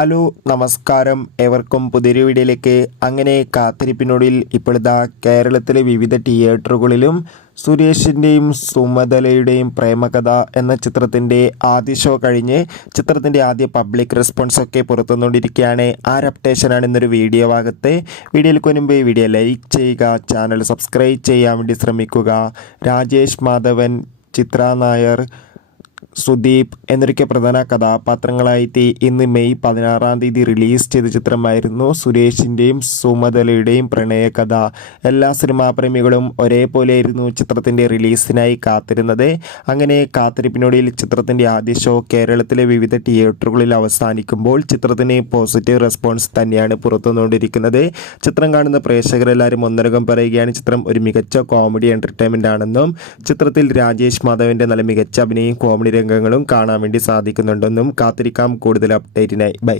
Hello നമസ്കാരം, ഏവർക്കും പുതിയൊരു വീഡിയോയിലേക്ക്. അങ്ങനെ കാത്തിരിപ്പിനൊടുവിൽ ഇപ്പോഴത്തെ കേരളത്തിലെ വിവിധ തിയേറ്ററുകളിലും സുരേഷിൻ്റെയും സുമതലയുടെയും പ്രേമകഥ എന്ന ചിത്രത്തിൻ്റെ ആദ്യ ഷോ കഴിഞ്ഞ് ചിത്രത്തിൻ്റെ ആദ്യ പബ്ലിക് റെസ്പോൺസൊക്കെ പുറത്തുവന്നുകൊണ്ടിരിക്കുകയാണ്. ആ ഒരു അപ്ഡേഷനാണ് ഇന്നൊരു വീഡിയോ ഭാഗത്ത്. വീഡിയോയിലേക്ക് മുൻപ് വീഡിയോ ലൈക്ക് ചെയ്യുക, ചാനൽ സബ്സ്ക്രൈബ് ചെയ്യാൻ വേണ്ടി ശ്രമിക്കുക. രാജേഷ് മാധവൻ, ചിത്ര നായർ, സുദീപ് എന്നൊക്കെ പ്രധാന കഥാപാത്രങ്ങളായിട്ട് ഇന്ന് മെയ് 16 റിലീസ് ചെയ്ത ചിത്രമായിരുന്നു സുരേഷിൻ്റെയും സുമതലയുടെയും പ്രണയകഥ. എല്ലാ സിനിമാ പ്രേമികളും ഒരേപോലെയായിരുന്നു ചിത്രത്തിൻ്റെ റിലീസിനായി കാത്തിരുന്നത്. അങ്ങനെ കാത്തിരിപ്പിനൊടുവിൽ ചിത്രത്തിൻ്റെ ആദ്യ ഷോ കേരളത്തിലെ വിവിധ തിയേറ്ററുകളിൽ അവസാനിക്കുമ്പോൾ ചിത്രത്തിന് പോസിറ്റീവ് റെസ്പോൺസ് തന്നെയാണ് പുറത്തുവന്നുകൊണ്ടിരിക്കുന്നത്. ചിത്രം കാണുന്ന പ്രേക്ഷകരെല്ലാവരും ഒന്നടങ്കം പറയുകയാണ് ചിത്രം ഒരു മികച്ച കോമഡി എൻ്റർടൈൻമെൻ്റ് ആണെന്നും ചിത്രത്തിൽ രാജേഷ് മാധവൻ്റെ നല്ല മികച്ച അഭിനയം കോമഡി രംഗങ്ങളും കാണാൻ വേണ്ടി സാധിക്കുന്നുണ്ടെന്നും. കാത്തിരിക്കാം കൂടുതൽ അപ്ഡേറ്റിനായി. ബൈ.